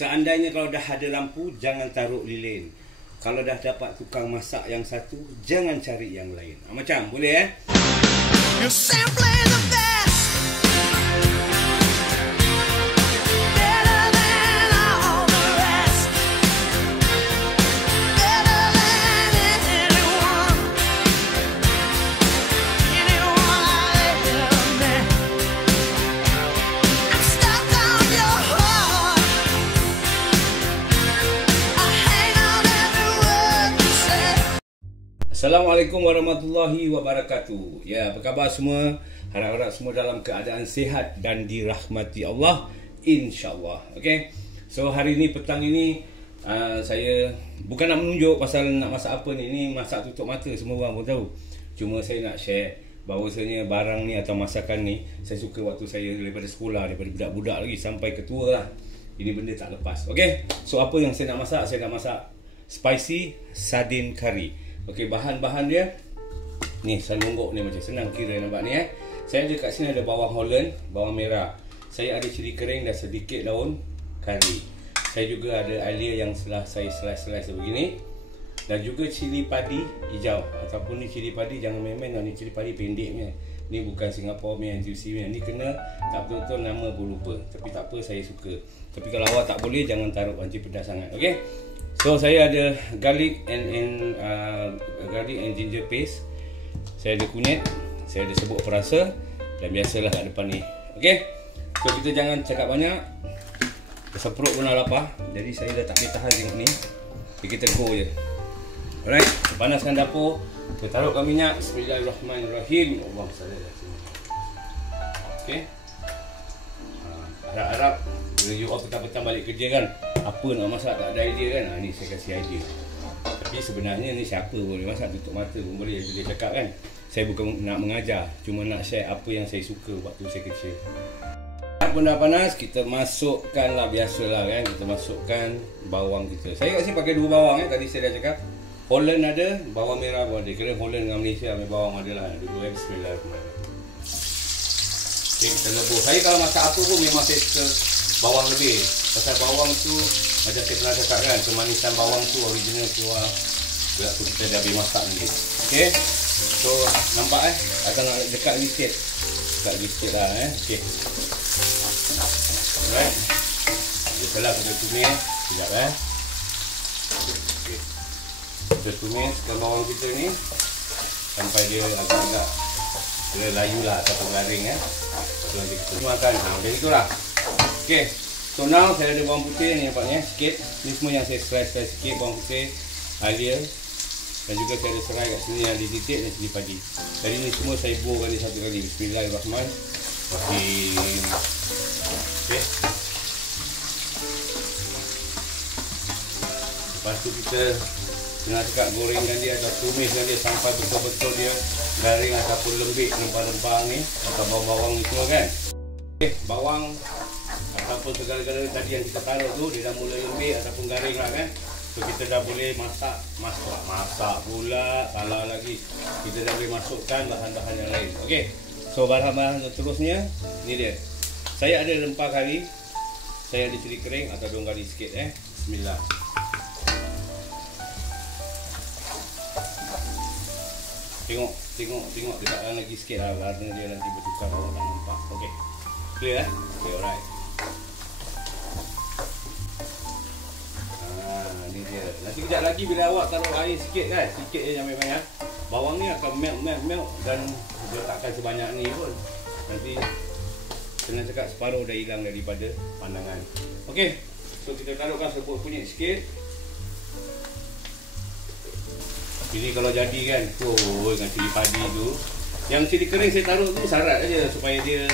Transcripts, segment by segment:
Seandainya kalau dah ada lampu, jangan taruh lilin. Kalau dah dapat tukang masak yang satu, jangan cari yang lain. Macam boleh You're simply the best. Better than all the rest. Better than anyone. Anyone I've ever met. I'm stuck on your heart. I hang on every word you say. Assalamualaikum warahmatullahi wabarakatuh. Ya, apa khabar semua? Harap-harap semua dalam keadaan sihat dan dirahmati Allah, insya-Allah. Okey. So hari ni, petang ini, saya bukan nak menunjuk pasal nak masak apa ni. Ini masak tutup mata, semua orang pun tahu. Cuma saya nak share bahawasanya barang ni atau masakan ni saya suka waktu saya daripada sekolah, daripada budak-budak lagi sampai ke tua lah. Ini benda tak lepas. Okey. So apa yang saya nak masak? Saya nak masak spicy sardine curry. Okey, bahan-bahan dia ni, selonggok ni macam senang kira, nampak ni Saya ada kat sini ada bawang Holland, bawang merah. Saya ada cili kering dan sedikit daun kari. Saya juga ada alia yang telah saya slice begini. Dan juga cili padi hijau ataupun ni cili padi, jangan main-main lah, ni cili padi pendek punya. Ni bukan Singapore punya NTUC punya. Ni kena tak betul-betul nama pun lupa. Tapi tak apa, saya suka. Tapi kalau awak tak boleh, jangan taruh nanti pedas sangat. Okey. So saya ada garlic and ginger paste. Saya ada kunyit, saya ada serbuk perasa dan biasalah kat depan ni. Okey. So kita jangan cakap banyak. Pasal perut pun dah lapar. Jadi saya dah tak boleh tahan tengok ni. Jadi kita go je. Alright, panaskan dapur. Kita taruhkan minyak. Bismillahirrahmanirrahim. Allah sallallahu alaihi wasallam. Okey. Harap-harap bila you all petang-petang balik kerja kan, apa nak masak tak ada idea kan, ni saya kasih idea. Tapi sebenarnya ni siapa boleh masak, tutup mata pun boleh, dia cakap kan. Saya bukan nak mengajar, cuma nak share apa yang saya suka waktu saya kecil. Pun dah panas, kita masukkan lah, biasalah kan, kita masukkan bawang kita. Saya kat sini pakai 2 bawang tadi saya dah cakap. Holland ada, bawang merah pun ada. Kira Holland dengan Malaysia ambil bawang ada lah. Dua bismillahirrahmanirrahim. Okay, kita lebur. Saya kalau masak apa pun memang saya suka bawang lebih. Pasal bawang tu, macam saya pernah cakap kan, kemanisan bawang tu original keluar waktu kita dah habis masak ni. Okay. So nampak akan nak dekat lagi sikit. Dekat lagi sikit lah Okay. Alright. Biasalah kita tumis. Sekejap Okay. Kita tumiskan bawang kita ni sampai dia agak-agak dia layu lah ataupun garing So nanti kita makan. Macam itulah. Okay. So now saya ada bawang putih ni, nampaknya sikit. Ni semua yang saya slice sikit, bawang putih, alia. Dan juga saya ada serai kat sini yang dititik dan cili padi. Jadi ni semua saya borkan dia satu kali. Bismillahirrahmanirrahim. Okay. Lepas tu kita tengah cakap gorengkan dia atau tumiskan dia sampai betul-betul dia garing ataupun lembik rempah-rempah ni atau bawang-bawang ni semua kan. Okay, bawang ataupun segala-gala tadi yang kita taruh tu dia dah mula lembik ataupun garing lah kan. So kita dah boleh masak pula, salah lagi. Kita dah boleh masukkan bahan-bahan yang lain. Okey. So bahan-bahan seterusnya ni dia. Saya ada rempah kari. Saya ada cili kering atau daun kari sikit Bismillah. Tengok dekat lagi sikit lah, warna dia nanti bertukar, awak tak nampak. Okey. Clear Okay, alright. Ni dia. Nanti kejap lagi bila awak taruh air sikit kan, sikit je, jangan banyak. Bawang ni akan melt dan dia takkan sebanyak ni pun. Nanti senang cakap separuh dah hilang daripada pandangan. Okey. So kita taruhkan serbuk kunyit sikit. Ini kalau jadi kan, dengan cili padi tu. Yang cili kering saya taruh tu syarat aja supaya dia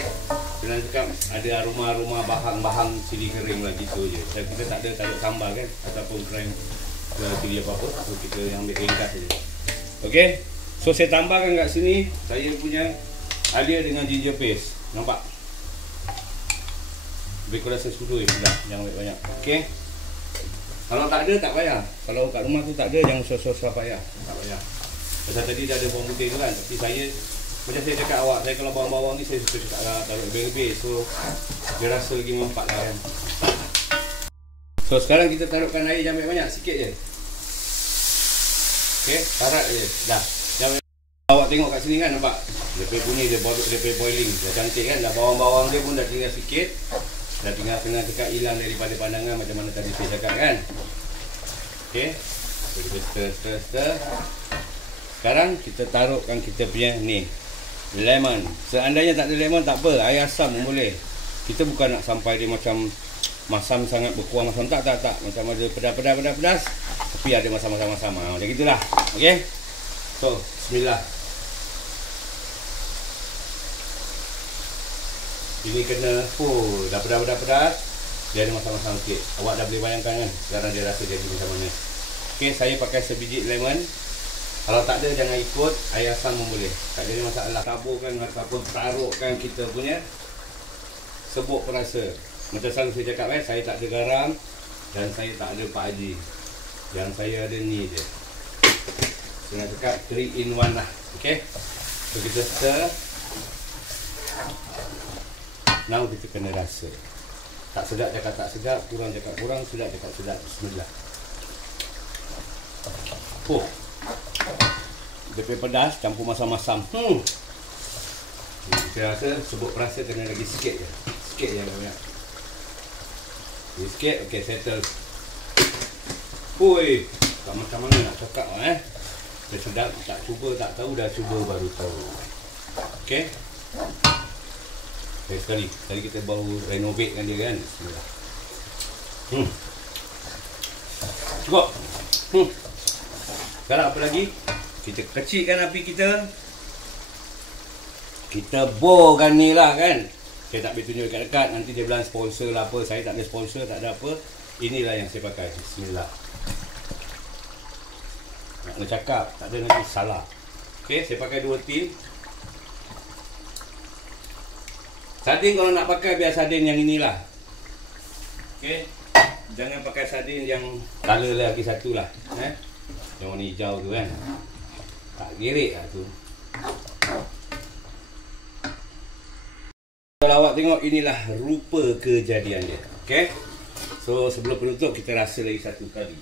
senang cakap ada aroma-aroma bahang-bahang cili kering lagi tu je. Kita tak ada taruh sambal kan ataupun kering cili apa-apa. So kita yang ambil ringkas saja. Okey. So saya tambahkan kat sini saya punya alia dengan ginger paste. Nampak? Lebih kurang sesudu je dah, jangan banyak. Okey. Kalau tak ada tak payah. Kalau kat rumah tu tak ada, jangan sos-sos payah. Tak payah. Pasal tadi dah ada bawang putih tu kan. Tapi saya, macam saya cakap awak, saya kalau bawang-bawang ni saya suka cakap taruh lebih-lebih. So dia rasa lagi mempat lah kan. So sekarang kita taruhkan air jangan banyak, sikit je. Okey, tarak je. Dah. Jangan awak tengok kat sini kan, nampak? Dia bunyi dia boiling. Dah cantik kan? Dah bawang-bawang dia pun dah tinggal sikit. Dah tinggal tengah dekat hilang daripada pandangan macam mana tadi saya cakap kan. Okey. So, kita stir. Sekarang kita taruhkan kita punya ni lemon. Seandainya tak ada lemon tak apa, air asam pun boleh. Kita bukan nak sampai dia macam masam sangat berkuah masam, tak. Macam ada pedas tapi ada masam-masam macam gitulah. Okey. So, bismillah. Ini kena dah pedas. Dia ada masam-masam sikit. Awak dah boleh bayangkan kan sekarang dia rasa jadi macam mana. Okey, saya pakai sebiji lemon. Kalau tak ada jangan ikut, air asam pun boleh. Tak jadi masalah. Taburkan ataupun taruhkan kita punya serbuk perasa. Macam selalu saya cakap saya tak ada garam dan saya tak ada Pak Haji. Yang saya ada ni je. Saya nak cakap 3 in 1 lah. Okey. So kita stir. Now kita kena rasa. Tak sedap cakap tak sedap, kurang cakap kurang, sedap cakap sedap. Bismillah. Dia pedas campur masam-masam. Saya rasa serbuk perasa kena lagi sikit je. Sikit je banyak. Sikit, okey, settle. Tak macam mana nak cakap Dia sedap, tak cuba tak tahu, dah cuba baru tahu. Okey. Sekali kita baru renovate kan dia kan. Bismillah. Cukup. Sekarang apa lagi? Kita kecilkan api kita. Kita borkan ni lah kan. Saya tak boleh tunjuk dekat-dekat, nanti dia bilang sponsor lah apa. Saya tak ada sponsor, tak ada apa. Inilah yang saya pakai. Bismillah. Nak ngecakap, tak ada nanti salah. Okey, saya pakai 2 tin. Sardin kalau nak pakai, biar sardin yang inilah. Okey. Jangan pakai sardin yang color lagi satu lah. Yang warna hijau tu kan. Tak gerik lah tu. Kalau awak tengok, inilah rupa kejadian dia. Okay. So sebelum penutup kita rasa lagi satu kali.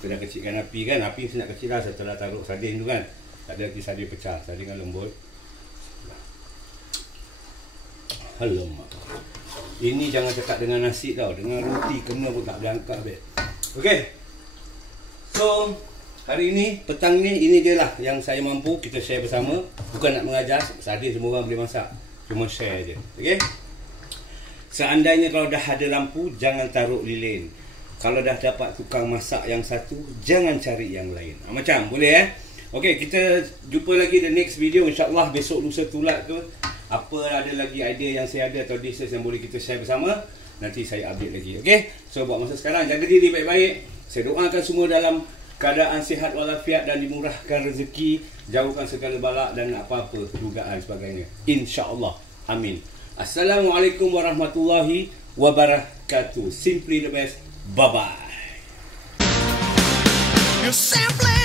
Kita dah kecilkan api kan. Api mesti nak kecil lah setelah taruh sardin tu kan. Tak ada lagi sardin pecah. Sardin kan lembut. Alamak. Ini jangan cakap dengan nasi tau. Dengan roti kena pun tak boleh angkat. Okay. So hari ini, petang ni, ini je lah yang saya mampu kita share bersama. Bukan nak mengajar, sardin semua orang boleh masak. Cuma share je. Okay. Seandainya kalau dah ada lampu, jangan taruh lilin. Kalau dah dapat tukang masak yang satu, jangan cari yang lain. Macam, boleh Okay, kita jumpa lagi the next video. InsyaAllah besok lusa tulat ke, apa ada lagi idea yang saya ada atau dishes yang boleh kita share bersama, nanti saya update lagi. Okay. So buat masa sekarang, jaga diri baik-baik. Saya doakan semua dalam keadaan sihat walafiat dan dimurahkan rezeki, jauhkan segala balak dan apa-apa dugaan sebagainya. InsyaAllah. Amin. Assalamualaikum warahmatullahi wabarakatuh. Simply the best. Bye-bye. You simply